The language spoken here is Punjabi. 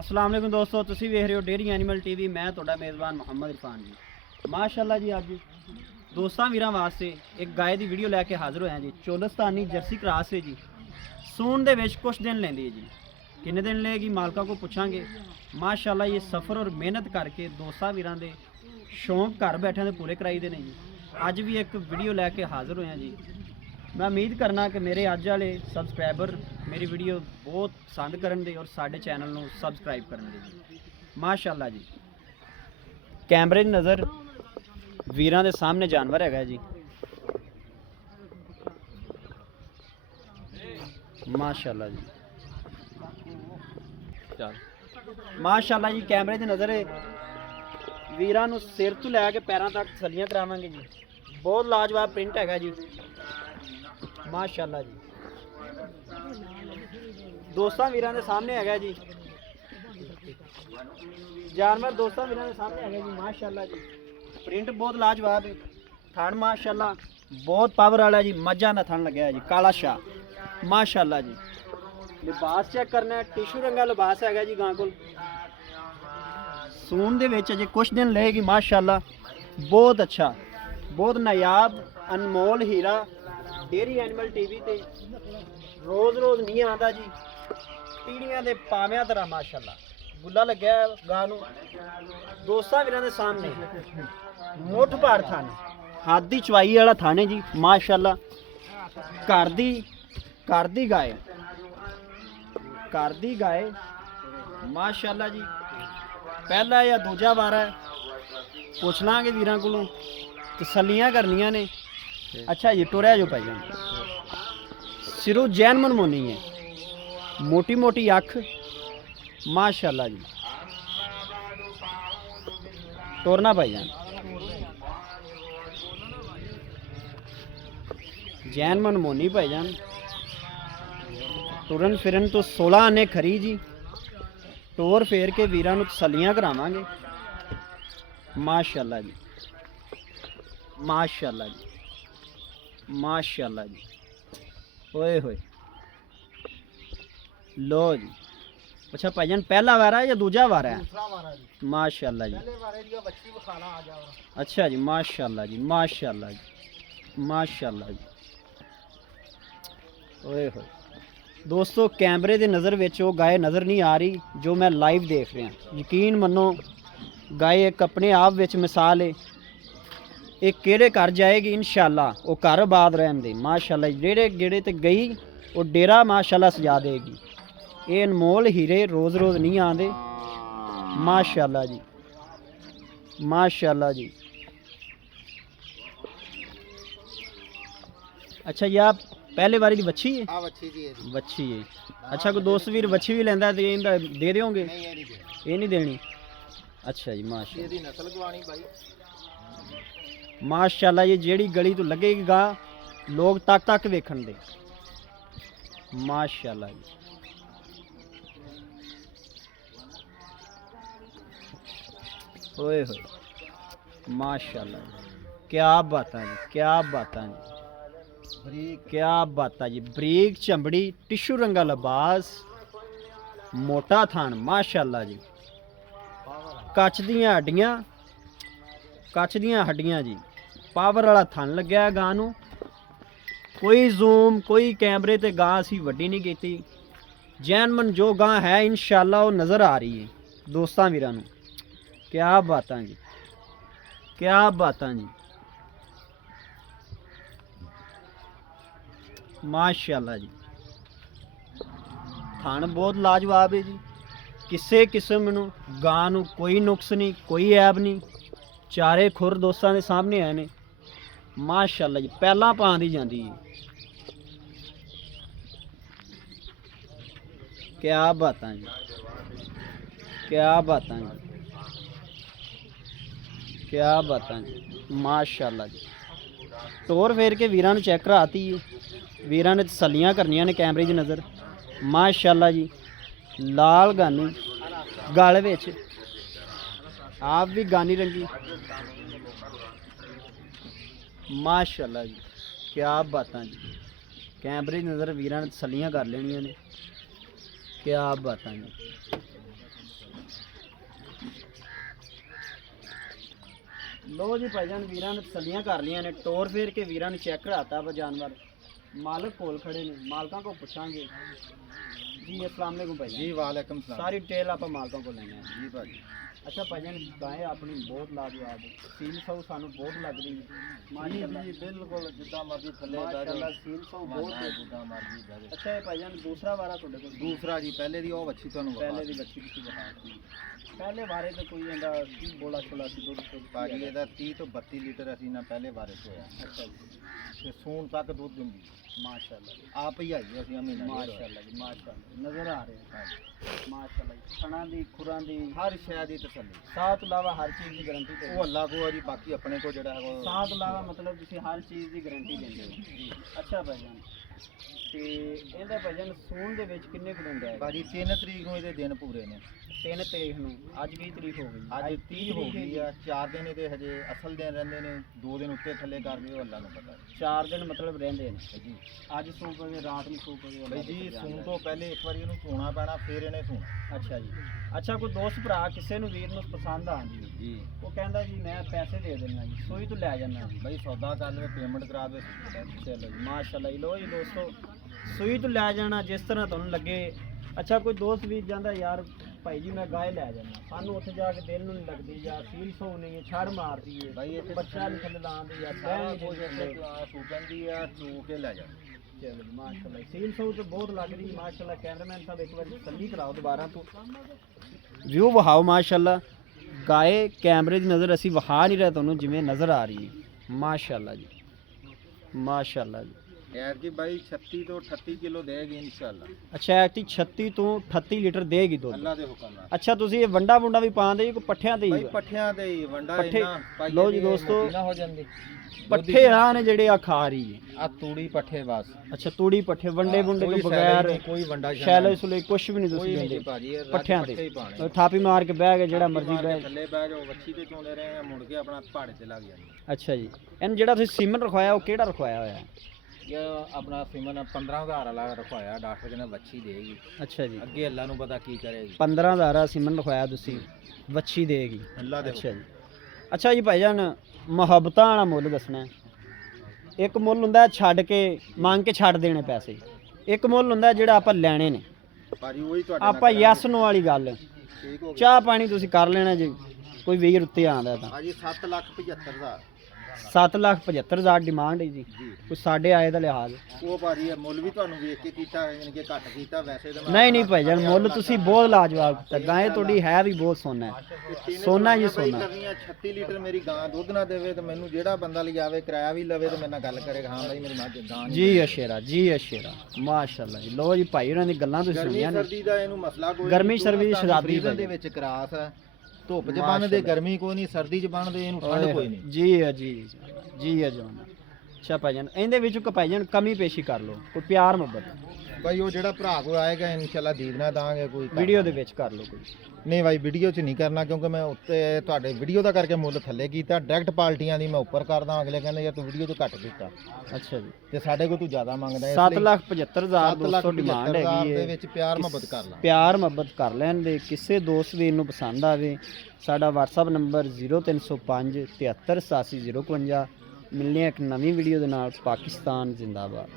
अस्सलाम वालेकुम दोस्तों, तुसी वेख रहे हो डेयरी एनिमल टीवी। मैं तुहाडा मेज़बान मुहम्मद इरफान जी। माशाअल्लाह जी, अज दोस्तां वीरां वास्ते एक गाय की वीडियो लैके हाज़र होया जी। चोलस्तानी जर्सी क्रॉस है जी। सून दे विच कुछ दिन लेंदी है जी। किन्ने दिन लेगी मालका को पुछांगे। माशाअल्लाह ये सफ़र और मेहनत करके दोस्तां वीरां दे शौक घर बैठे दे पूरे कराई दे ने जी। अज भी एक वीडियो लैके हाज़र होया जी। मैं उम्मीद करना कि मेरे अज वाले सबसक्राइबर मेरी वीडियो बहुत पसंद करेंगे और साढ़े चैनल को सबसक्राइब करेंगे। माशाअल्लाह जी, कैमरे की नज़र वीरां दे सामने जानवर है जी। माशाअल्लाह जी, चल माशाअल्लाह जी, कैमरे की नज़र वीरां नूं सिर तो लैके पैरों तक तसल्लियां करावांगे जी। बहुत लाजवाब प्रिंट है जी। माशाअल्लाह जी, दोस्तां वीरां दे सामने है जी। जानवर दोस्तों वीरां दे सामने है जी। माशाअल्लाह जी, प्रिंट बहुत लाजवाब है। थन माशाअल्लाह बहुत पावर वाला जी। मझां दा थन लग्या जी, काला शाह। माशाअल्लाह जी, लिबास चेक करना है, टिशू रंगा लिबास है जी। गां कोल सून दे विच अजे कुछ दिन लेगी। माशाअल्लाह बहुत अच्छा, बहुत नायाब अनमोल हीरा डेयरी एनिमल टीवी ते रोज़ रोज़ नहीं आता जी। पीड़ियां दे पाव्यां तरह माशाअल्लाह गुल्ला लग्या गां नूं। दोस्तां वीरां दे सामने मुठ भार थाने, हद दी चवाई वाला थाने जी। माशाअल्लाह घर दी गाय, घर दी गाय। माशाअल्लाह जी, पहला या दूजा वार है, पुछ लांगे वीरां कोलों, तसल्लियां करनियां ने। अच्छा जी, टुरया जो भाई सिरों जैन मनमोनी है, मोटी मोटी अख। माशाअल्लाह जी, टोरना भाई जान जैन मनमोनी भाई जान। टुरन फिरन तो 16 आने खरी जी। टोर फेर के वीरां नूं तसल्लियां करावांगे। माशाअल्लाह जी, माशाअल्लाह जी, माशाअल्लाह जी। ओए होए, लो जी। अच्छा भाईजान, पहला वारा है या दूजा वारा है? माशाअल्लाह जी। अच्छा जी, माशाअल्लाह जी, माशाअल्लाह जी, माशाअल्लाह जी। ओए होए दोस्तों, कैमरे की नज़र विच वो गाय नज़र नहीं आ रही जो मैं लाइव देख रहा। यकीन मनो, गाय एक अपने आप विच मिसाल है। एक केड़े घर जाएगी इंशाअल्लाह, वो घर आबाद रहन दे। माशाअल्लाह जेड़े गेड़े ते गई वो डेरा माशाअल्लाह सजा देगी। ये अनमोल हीरे रोज़ रोज़ नहीं आते। माशाअल्लाह जी, माशाअल्लाह जी। अच्छा, यह पहले बारी दी बच्ची है? बच्ची है। अच्छा, कोई दोस्त वीर बच्ची भी लेंदा ते इंदा दे दोगे? ये नहीं देनी। अच्छा जी, माशाअल्लाह, माशाअल्लाह। ये जेड़ी गली तो लगेगी गा, लोग तक तक वेखण दे। माशाअल्लाह जी, ओए होए, माशाअल्लाह जी। क्या बात है जी, क्या बात है जी, क्या बात है जी। बरीक चमड़ी, टिशू रंगा लिबास, मोटा थान। माशाअल्लाह जी, कच दियां हड्डियां, कच दियां हड्डियां जी। पावर वाला थन लग्या गां नूं। कोई जूम, कोई कैमरे ते गां असी वड्डी नहीं की। जैन मन जो गां है इंशाअल्लाह वो नज़र आ रही है दोस्तां वीरां नूं। क्या बात है जी, क्या बात है जी। माशाअल्लाह जी, थान बहुत लाजवाब है जी। किसी किस्म नूं गां नूं कोई नुक्स नहीं, कोई ऐब नहीं। चारे खुर दोस्तां दे सामने आए ने। माशाअल्लाह जी, पहला पां दी जांदी है। क्या बात है जी, क्या बात है जी, क्या बात है जी। माशाअल्लाह जी, टोर फेर के वीरां नूं चेक कराती है। वीरां ने तसल्लियां करनियां ने कैमरे की नज़र। माशाअल्लाह जी, लाल गानी गल विच, आप भी गानी रंगी। माशाअल्लाह जी, क्या बात है जी। कैमरे की नज़र वीरां ने तसल्लियां कर लेनियां ने। क्या बात है जी, ਲੋ ਜੀ ਭਾਈਜਾਨ ਵੀਰਾਂ ਨੇ ਤਸੱਲੀਆਂ ਕਰ ਲੀਆਂ ਨੇ, ਟੋਰ ਫੇਰ ਕੇ ਵੀਰਾਂ ਨੇ ਚੈੱਕ ਕਰਾਤਾ ਵਾ ਜਾਨਵਰ। ਮਾਲਕ ਕੋਲ ਖੜੇ ਨੇ, ਮਾਲਕਾਂ ਕੋ ਪੁੱਛਾਂਗੇ ਜੀ। अस्सलाम वालेकुम भाई जी वालेकुम सलाम। सारी डिटेल आप मालकों को लेने हैं जी भाजी। अच्छा भाईजान गाय अपनी बहुत लाजवाब है, सील सौ सानू बहुत लग रही है माशाल्लाह जी बिल्कुल जितना मर्जी थल्ले माशाल्लाह सील सौ बहुत है। जितना मर्जी बैठे। अच्छा है भाईजान दूसरा वारा ਤੁਹਾਡੇ ਕੋਲ? दूसरा जी पहले दी ਉਹ ਵੱਛੀ ਤੁਹਾਨੂੰ ਪਹਿਲੇ ਦੀ ਬੱਚੀ ਤੁਸੀਂ ਬਤਾ ਪਹਿਲੇ ਵਾਰੇ ਤੇ ਕੋਈ ਇਹਦਾ ਕੀ ਬੋਲਾ ਛੋਲਾ ਸੀ ਦੁੱਧ ਭਾਜੀ ਇਹਦਾ 30 ਤੋਂ 32 ਲੀਟਰ ਅਸੀਂ ਨਾ ਪਹਿਲੇ ਵਾਰੇ ਚ ਹੋਇਆ ਅੱਛਾ ਜੀ ਤੇ ਸੂਣ ਤੱਕ ਦੁੱਧ ਦਿੰਦੀ ਮਾਸ਼ਾਅੱਲਾ ਆਪ ਹੀ ਆਈ ਅਸੀਂ ਮਹੀਨਾ ਮਾਸ਼ਾਅੱਲਾ ਜੀ ਮਾਸ਼ਾਅੱਲਾ ਨਜ਼ਰ ਆ ਰਿਹਾ ਮਾਸ਼ਾਅੱਲਾ ਖਾਣਾ ਦੀ ਖੁਰਾਂ ਦੀ ਹਰ ਸ਼ੈ ਦੀ ਤਸੱਲੀ ਸਾਹ ਤੋਂ ਇਲਾਵਾ ਹਰ ਚੀਜ਼ ਦੀ ਗਾਰੰਟੀ ਤੇ ਉਹ ਅੱਲਾ ਕੋ ਆ ਜੀ, ਬਾਕੀ ਆਪਣੇ ਕੋ ਜਿਹੜਾ ਹੈ ਉਹ ਸਾਹ ਤੋਂ ਇਲਾਵਾ ਮਤਲਬ ਤੁਸੀਂ ਹਰ ਚੀਜ਼ ਦੀ ਗਾਰੰਟੀ ਦਿੰਦੇ ਹੋ ਜੀ। ਅੱਛਾ ਭਾਈਜਾਨ ਤੇ ਇਹਦਾ ਭਾਈਜਾਨ ਸੂਣ ਦੇ ਵਿੱਚ ਕਿੰਨੇ ਕੁ ਦਿਨ ਦਾ ਹੈ ਭਾਜੀ 3 ਤਰੀਕ ਨੂੰ ਇਹਦੇ ਦਿਨ ਪੂਰੇ ਨੇ। 3 ਤਰੀਕ ਨੂੰ ਅੱਜ ਕੀ ਤਰੀਕ ਹੋ ਗਈ? ਅੱਜ 30 ਹੋ ਗਈ ਆ। 4 ਦਿਨ ਇਹਦੇ ਹਜੇ ਅਸਲ ਦਿਨ ਰਹਿੰਦੇ ਨੇ, 2 ਦਿਨ ਉੱਤੇ ਥੱਲੇ ਕਰ ਗਏ ਉਹ ਅੱਲਾ ਨੂੰ ਪਤਾ 4 ਦਿਨ ਮਤਲਬ ਰਹਿੰਦੇ ਨੇ ਜੀ। ਅੱਜ ਸੂਣ ਪਵੇ ਰਾਤ ਨੂੰ ਸੂਣ ਪਵੇ ਬਈ ਜੀ ਸੂਣ ਤੋਂ ਪਹਿਲੇ ਇੱਕ ਵਾਰੀ ਇਹਨੂੰ ਧੋਣਾ ਪੈਣਾ, ਫਿਰ ਇਹਨੇ ਸੂਣਾ। ਅੱਛਾ ਜੀ। ਅੱਛਾ ਕੋਈ ਦੋਸਤ ਭਰਾ ਕਿਸੇ ਨੂੰ ਵੀਰ ਨੂੰ ਪਸੰਦ ਆਂਦੀ ਜੀ ਉਹ ਕਹਿੰਦਾ ਜੀ ਮੈਂ ਪੈਸੇ ਦੇ ਦਿੰਦਾ ਜੀ ਸੂਈ ਤੋਂ ਲੈ ਜਾਣਾ ਜੀ ਬਈ ਸੌਦਾ ਕਰ ਲਵੇ, ਪੇਮੈਂਟ ਕਰਾ ਦੇ। ਚਲੋ ਜੀ ਮਾਸ਼ਾਅੱਲਾ ਜੀ। ਲੋ ਜੀ ਦੋਸਤੋ ਸੂਈ ਤੋਂ ਲੈ ਜਾਣਾ ਜਿਸ ਤਰ੍ਹਾਂ ਤੁਹਾਨੂੰ ਲੱਗੇ। ਅੱਛਾ ਕੋਈ ਦੋਸਤ ਵੀ ਜਾਂਦਾ ਯਾਰ ਭਾਈ ਜੀ ਮੈਂ ਗਾਇ ਲੈ ਜਾਣਾ, ਸਾਨੂੰ ਉੱਥੇ ਜਾ ਕੇ ਦਿਲ ਨੂੰ ਨਹੀਂ ਲੱਗਦੀ ਜਾਂ ਸੀਲ ਸੋ ਨਹੀਂ ਹੈ ਛੜ ਮਾਰਦੀ ਹੈ ਭਾਈ ਇੱਥੇ ਬੱਚਾ ਨਹੀਂ ਥੱਲੇ ਲਾਉਂਦੀ ਜਾਂ ਸਾਰਾ ਬਹਿਣ ਕੁਝ ਨਹੀਂ ਇੱਥੇ ਸੂਕਣ ਦੀ ਆ, ਚੂ ਕੇ ਲੈ ਜਾ। ਚਲੋ ਜੀ ਮਾਸ਼ਾਅੱਲਾ ਸੀਲ ਸੋ ਤੇ ਬਹੁਤ ਲੱਗ ਰਹੀ ਮਾਸ਼ਾਅੱਲਾ। ਕੈਮਰਾਮੈਨ ਸਾਹਿਬ ਇੱਕ ਵਾਰੀ ਤਸੱਲੀ ਕਰਾਓ ਦੁਬਾਰਾ ਤੋਂ ਵਿਊ ਵਹਾਓ ਮਾਸ਼ਾਅੱਲਾ। ਗਾਏ ਕੈਮਰੇ ਦੀ ਨਜ਼ਰ ਅਸੀਂ ਵਹਾ ਨਹੀਂ ਰਹੇ ਤੁਹਾਨੂੰ ਜਿਵੇਂ ਨਜ਼ਰ ਆ ਰਹੀ ਹੈ ਮਾਸ਼ਾਅੱਲਾ ਜੀ ਮਾਸ਼ਾਅੱਲਾ ਜੀ। ਯਾਰ ਕਿ ਭਾਈ 36 ਤੋਂ 38 ਕਿਲੋ ਦੇਗੀ ਇਨਸ਼ਾਅੱਲਾ। ਅੱਛਾ ਐਕਟੀ 36 ਤੋਂ 38 ਲੀਟਰ ਦੇਗੀ ਦੁੱਧ। ਅੱਲਾ ਦੇ ਹੁਕਮ ਨਾਲ। ਅੱਛਾ ਤੁਸੀਂ ਇਹ ਵੰਡਾ ਵੁੰਡਾ ਵੀ ਪਾਉਂਦੇ ਜੀ ਕੋਈ ਪੱਠਿਆਂ ਤੇ ਭਾਈ ਹੀ? ਪੱਠਿਆਂ ਤੇ ਹੀ ਵੰਡਾ ਪੱਠੇ ਇੰਨਾ ਭਾਈ ਲਓ ਜੀ ਇਹਦੀ ਦੋਸਤੋ, ਮੋਟੀ ਨਾ ਹੋ ਜਾਂਦੀ ਪੱਠੇ ਆ ਨੇ ਜਿਹੜੇ ਆ ਖਾ ਰਹੀ ਹੈ। ਆ ਤੂੜੀ ਪੱਠੇ ਬਸ। ਅੱਛਾ ਤੂੜੀ ਪੱਠੇ ਵੰਡੇ ਵੁੰਡੇ ਤੋਂ ਕੋਈ ਬਗੈਰ ਸੈਲਰੀ ਨਹੀਂ, ਕੋਈ ਵੰਡਾ ਸ਼ੈਲੇ ਸੁਲੇ ਕੁਛ ਵੀ ਨਹੀਂ ਤੁਸੀਂ ਕੋਈ ਨਹੀਂ ਦਿੰਦੇ ਭਾਜੀ, ਇਹ ਪੱਠਿਆਂ ਪੱਠੇ ਹੀ ਤੇ ਪਾਣੇ। ਥਾਪੀ ਮਾਰ ਕੇ ਬਹਿ ਗਏ ਜਿਹੜਾ ਮਰਜ਼ੀ ਮਾਰ ਕੇ ਬਹਿ। ਥੱਲੇ ਬਹਿ ਜਾਓ, ਵੱਛੀ ਤੇ ਚੋਂਦੇ ਰਹੇ ਆ, ਮੁੜ ਕੇ ਆਪਣਾ ਪਹਾੜੇ ਤੇ ਲੱਗ ਜਾਂਦੇ। ਅੱਛਾ ਜੀ। ਇਹਨ ਜਿਹੜਾ ਤੁਸੀਂ ਸੀਮਨ ਰਖਵਾਇਆ ਉਹ ਕਿਹੜਾ ਰਖਵਾਇਆ ਹੋਇਆ ਹੈ? ਇਹ ਆਪਣਾ ਸਿਮਨ 15000 ਵਾਲਾ ਰਖਵਾਇਆ, ਡਾਕਟਰ ਕਹਿੰਦਾ ਵੱਛੀ ਦੇਗੀ। ਅੱਛਾ ਜੀ। ਅੱਗੇ ਅੱਲਾ ਨੂੰ ਪਤਾ ਕੀ ਕਰੇਗੀ। 15000 ਦਾ ਸੀਮਨ ਰਖਵਾਇਆ ਤੁਸੀਂ, ਵੱਛੀ ਦੇਗੀ। ਅੱਲਾ ਦੇ ਅੱਛਾ ਜੀ। ਅੱਛਾ ਜੀ ਭਾਈਜਾਨ ਮੁਹੱਬਤਾਂ ਵਾਲਾ ਮੁੱਲ ਦੱਸਣਾ। ਇੱਕ ਮੁੱਲ ਹੁੰਦਾ ਛੱਡ ਕੇ ਮੰਗ ਕੇ ਛੱਡ ਦੇਣੇ ਪੈਸੇ, ਇੱਕ ਮੁੱਲ ਹੁੰਦਾ ਜਿਹੜਾ ਆਪਾਂ ਲੈਣੇ ਨੇ। ਭਾਜੀ ਉਹੀ ਤੁਹਾਡੇ ਆਪਾਂ ਯੈਸ ਨੋ ਵਾਲੀ ਗੱਲ ਠੀਕ ਹੋ ਗਿਆ। ਚਾਹ ਪਾਣੀ ਤੁਸੀਂ ਕਰ ਲੈਣਾ ਜੀ ਕੋਈ ਵੀਰ ਉੱਤੇ ਆਂਦਾ ਤਾਂ। ਭਾਜੀ 7,75,000 7,75,000 ਡਿਮਾਂਡ ਹੈ ਜੀ। ਜੀ। ਕੋਈ ਸਾਡੇ ਆਏ ਦਾ ਲਿਹਾਜ਼ ਉਹ ਭਾਜੀ ਇਹ ਮੁੱਲ ਵੀ ਤੁਹਾਨੂੰ ਵੇਖ ਕੇ ਕੀਤਾ, ਯਾਨੀ ਕਿ ਘੱਟ ਕੀਤਾ ਵੈਸੇ ਤਾਂ ਨਹੀਂ ਨਹੀਂ ਭਾਈਜਾਨ ਮੁੱਲ ਤੁਸੀਂ ਬਹੁਤ ਲਾਜਵਾਬ ਕੀਤਾ। ਗਾਂ ਤੁਹਾਡੀ ਹੈ ਵੀ ਬਹੁਤ ਸੋਨਾ ਹੈ, ਸੋਨਾ ਜੀ ਸੋਨਾ। 36 ਲੀਟਰ ਮੇਰੀ ਗਾਂ ਦੁੱਧ ਨਾ ਦੇਵੇ ਤੇ ਮੈਨੂੰ ਜਿਹੜਾ ਬੰਦਾ ਲਿਜਾਵੇ ਕਿਰਾਇਆ ਵੀ ਲਵੇ ਤੇ ਮੇਰੇ ਨਾਲ ਗੱਲ ਕਰੇਗਾ, ਹਾਂ ਭਾਈ ਮੇਰੀ ਮੱਝ ਗਾਂ ਜੀ ਅਸ਼ੇਰਾ ਜੀ ਅਸ਼ੇਰਾ ਮਾਸ਼ਾਅੱਲਾ ਜੀ। ਲੋ ਜੀ ਭਾਈ ਉਹਨਾਂ ਦੀ ਗੱਲਾਂ ਤੁਸੀਂ ਗਰਮੀ ਸੁਣੀਆਂ ਨੇ। ਸਰਦੀ ਦਾ ਇਹਨੂੰ ਮਸਲਾ ਕੋਈ ਗਰਮੀ ਸਰਦੀ ਦੀ ਸ਼ਰਾਬੀ ਦੇ ਵਿੱਚ ਕਰਾਸ ਹੈ, ਧੁੱਪ 'ਚ ਬੰਨਦੇ ਗਰਮੀ ਕੋਈ ਨਹੀਂ, ਸਰਦੀ 'ਚ ਬੰਨਦੇ ਇਹਨੂੰ ਠੰਡ ਕੋਈ ਨਹੀਂ। ਜੀ ਆ ਜੀ ਜੀ ਆ ਜਾਨ। ਅੱਛਾ ਭਾਈਜਾਨ ਇਹਦੇ ਵਿੱਚ ਭਾਈਜਾਨ ਕਮੀ ਪੇਸ਼ੀ ਕਰ ਲਓ, ਕੋਈ ਪਿਆਰ ਮੁਹੱਬਤ ਭਾਈ ਉਹ ਜਿਹੜਾ ਭਰਾ ਕੋ ਆਏਗਾ ਇਨਸ਼ਾਅੱਲਾ ਦੀਦਨਾ ਦਾਂਗੇ ਕੋਈ ਵੀਡੀਓ ਦੇ ਵਿੱਚ ਕਰ ਲਓ ਕੋਈ। ਨਹੀਂ ਭਾਈ ਵੀਡੀਓ 'ਚ ਨਹੀਂ ਕਰਨਾ, ਕਿਉਂਕਿ ਮੈਂ ਉੱਤੇ ਤੁਹਾਡੇ ਵੀਡੀਓ ਦਾ ਕਰਕੇ ਮੁੱਲ ਥੱਲੇ ਕੀਤਾ, ਡਾਇਰੈਕਟ ਪਾਰਟੀਆਂ ਦੀ ਮੈਂ ਉੱਪਰ ਕਰਦਾ, ਅਗਲੇ ਕਹਿੰਦੇ ਯਾਰ ਤੂੰ ਵੀਡੀਓ 'ਚ ਘੱਟ ਕੀਤਾ। ਅੱਛਾ ਜੀ। ਤੇ ਸਾਡੇ ਕੋਲ ਤੂੰ ਜ਼ਿਆਦਾ ਮੰਗਦਾ ਹੈ, 7,75,000 ਦੋਸਤੋ ਡਿਮਾਂਡ ਹੈਗੀ ਦੇ ਹੈ। ਵਿੱਚ ਪਿਆਰ ਮੁਹੱਬਤ ਕਰ ਲਾ। ਪਿਆਰ ਮੁਹੱਬਤ ਕਰ ਲੈਣ ਦੇ। ਕਿਸੇ ਦੋਸਤ ਵੀਰ ਨੂੰ ਪਸੰਦ ਆਵੇ ਸਾਡਾ WhatsApp ਨੰਬਰ 0305 7387 052। ਮਿਲਨੇ ਇੱਕ ਨਵੀਂ ਵੀਡੀਓ ਦੇ ਨਾਲ। ਪਾਕਿਸਤਾਨ ਜ਼ਿੰਦਾਬਾਦ।